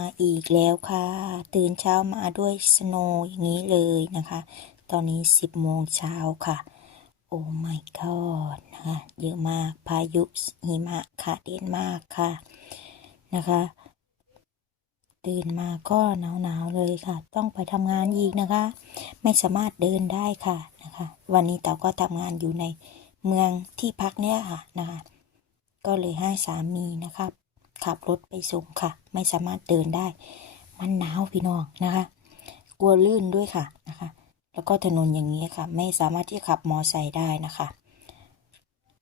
มาอีกแล้วค่ะ ตื่นเช้ามาด้วยสโนอย่างนี้เลยนะคะ ตอนนี้ 10 โมงเช้าค่ะ โอ้ my god นะคะ เยอะมาก พายุหิมะค่ะเด่นมากค่ะ นะคะ ตื่นมาก็หนาวๆเลยค่ะ ต้องไปทำงานอีกนะคะ ไม่สามารถเดินได้ค่ะนะคะ วันนี้เต๋าก็ทำงานอยู่ในเมืองที่พักเนี่ยค่ะนะคะ ก็เลยให้สามีนะครับ ขับรถไปส่งค่ะ ไม่สามารถเดินได้ มันหนาวพี่น้องนะคะ กลัวลื่นด้วยค่ะนะคะ แล้วก็ถนนอย่างนี้ค่ะ ไม่สามารถที่ขับมอไซค์ได้นะคะ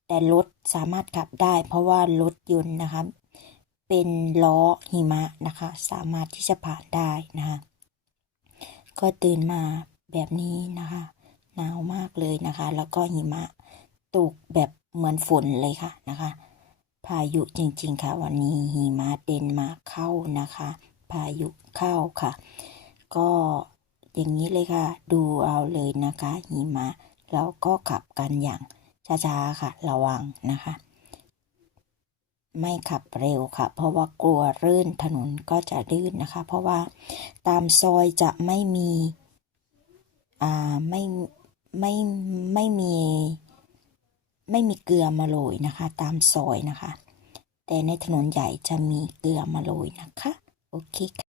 แต่รถสามารถขับได้ เพราะว่ารถยนต์นะคะ เป็นล้อหิมะนะคะ สามารถที่จะผ่านได้นะคะ ก็ตื่นมาแบบนี้นะคะหนาวมากเลยนะคะ แล้วก็หิมะตกแบบเหมือนฝนเลยค่ะนะคะายุจริงๆค่ะ วันนี้หิมะเดนมาเข้านะคะ พายุเข้าค่ะ ก็อย่างนี้เลยค่ะ ดูเอาเลยนะคะหิมะแล้วก็ขับกันอย่างช้าๆค่ะ ระวังนะคะ ไม่ขับเร็วค่ะ เพราะว่ากลัวรื่นถนนก็จะลื่นนะคะ เพราะว่าตามซอยจะไม่มีอ่าไม่ไม่ไม่มี ไม่มีเกลือมาโรยนะคะ ตามซอยนะคะ แต่ในถนนใหญ่จะมีเกลือมาโรยนะคะ โอเคค่ะ